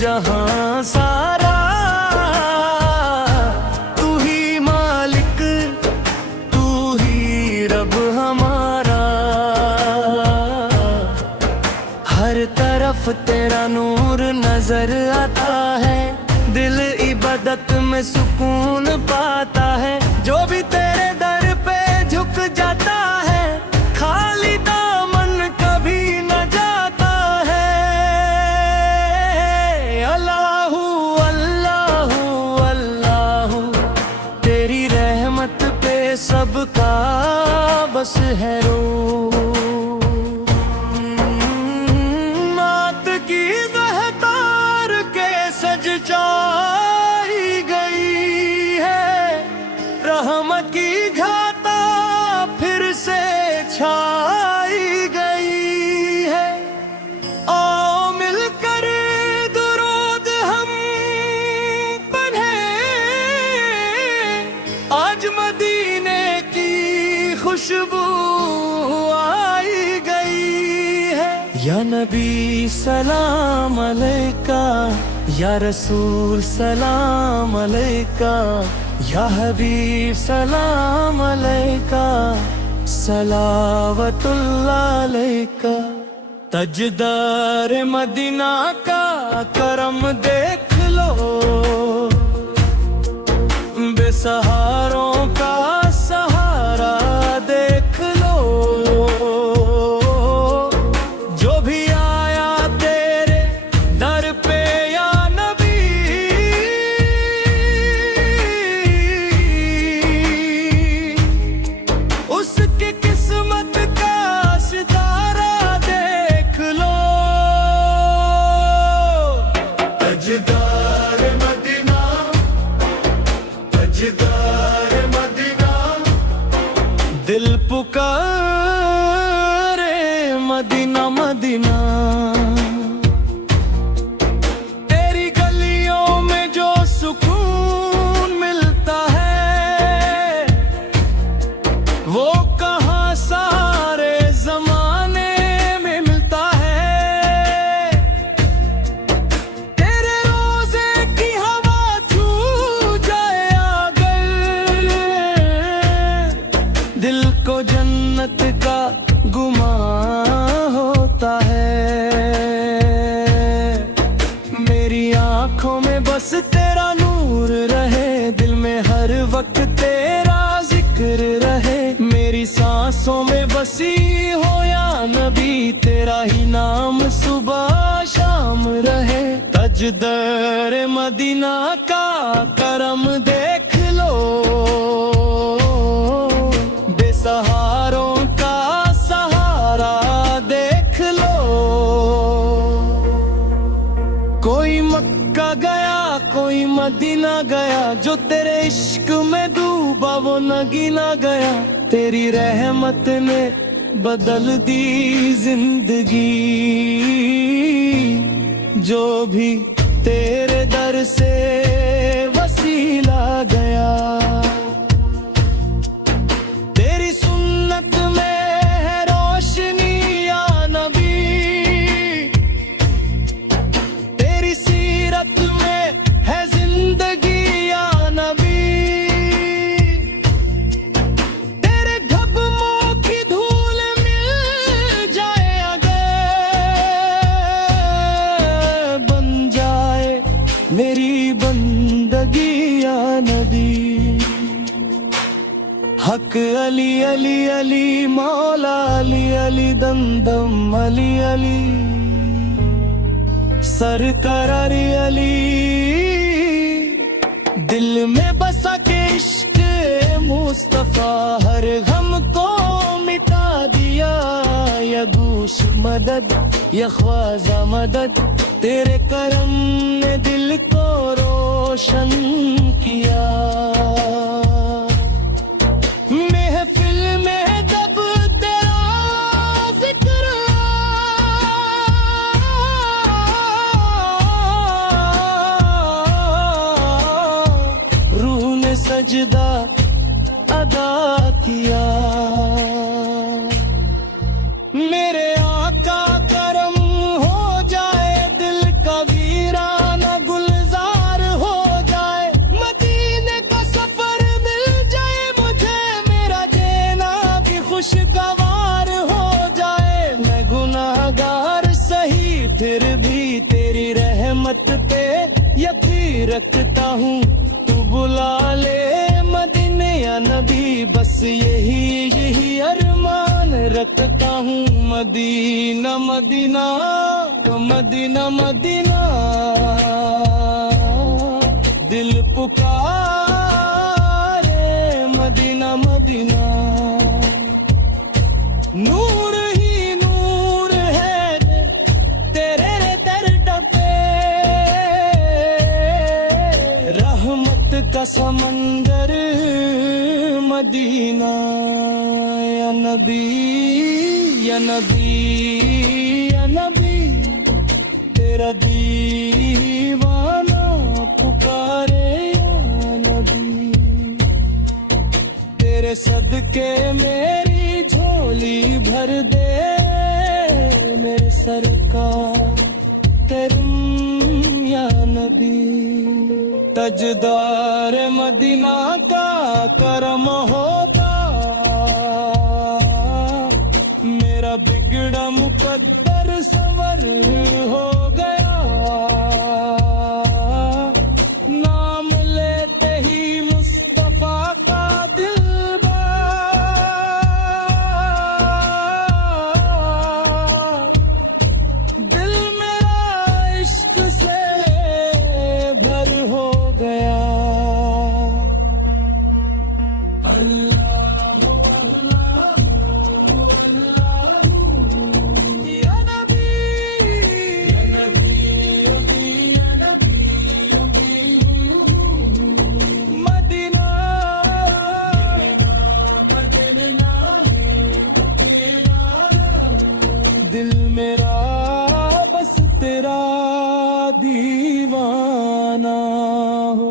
जहां सारा तू ही मालिक, तू ही रब हमारा। हर तरफ तेरा नूर नजर आता है, दिल इबादत में सुकून पाता है। जो भी तेरे दर पे झुक जाता है, खाली दामन कभी न जाता है। अल्लाहू अल्लाहू अल्लाहू, तेरी रहमत पे सबका बस है रो। मात की दहतार के सज जाई गई है, रहमत की घाटा फिर से छाई गई है। आओ मिलकर दुरूद हम पढ़े, आज मदीने की खुशबू आई गई है। या नबी सलाम अलैका, या रसूल सलाम अलैका, या हबीब सलाम अलैका, सलावतुल्लाह अलैका। तजदार मदीना का करम देख लो, बेसहारों का सहारा देख लो। जो भी आया तेरे दर पे या नबी, उसकी किस्मत का सितारा देख लो। तजदार मदीना, तजदार मदीना, दिल पुकारे मदीना मदीना। तेरी गलियों में जो सुकून मिलता है, वो कहाँ सारे जमाने में मिलता है। तेरे रोजे की हवा छू जाए अगर, दिल को जन्नत का गुमान होता है। मेरी आंखों में बस तेरा नूर रहे, दिल में हर वक्त तेरा जिक्र रहे। मेरी सांसों में बसी हो या नबी, तेरा ही नाम सुबह शाम रहे। तजदार मदीना का करम देख लो, बेसहारों का सहारा देख लो। कोई मक्का गया, कोई मदीना गया, जो तेरे इश्क में डूबा वो नगीना गया। तेरी रहमत ने बदल दी जिंदगी, जो भी तेरे दर से वसीला गया। तेरी सुन्नत में है रोशनी या नबी, तेरी सीरत में है जिंदगी या नबी। तेरे ढब्बों की धूल मिल जाए अगर, बन जाए मेरी बंदगी या नबी। हक अली अली अली, मौला अली अली, दमदम अली अली, सरकार अली अली। दिल में बसा के इश्क मुस्तफा, हर गम को मिटा दिया। या गूश मदद या ख्वाजा मदद, तेरे करम ने दिल को रोशन किया। महफिल में जब तेरा जिक्र रूह ने सजदा अदा किया। मेरे आका करम हो जाए, दिल का वीराना गुलजार हो जाए, मदीने का सफर मिल जाए मुझे, मेरा जीना भी खुशगवार हो जाए। मैं गुनाहगार सही फिर भी तेरी रहमत पे यकीन रखता हूँ, तू बुला ले मदीने या नबी, बस यही अरमान रखता हूँ। मदीना मदीना मदीना मदीना, दिल पुकारे मदीना मदीना। नूर ही नूर है तेरे दर पे, रहमत का समंदर मदीना। या नबी या नबी या नबी, तेरा दीवाना पुकारे या नबी। तेरे सदके मेरी झोली भर दे मेरे सरकार करम या नबी। तजदार मदीना का करम होगा, मेरा बिगड़ा मुकद्दर सवर हो गया। नाम लेते ही मुस्तफा का दिल मेरा इश्क से भर हो गया। दिल मेरा बस तेरा दीवाना हो।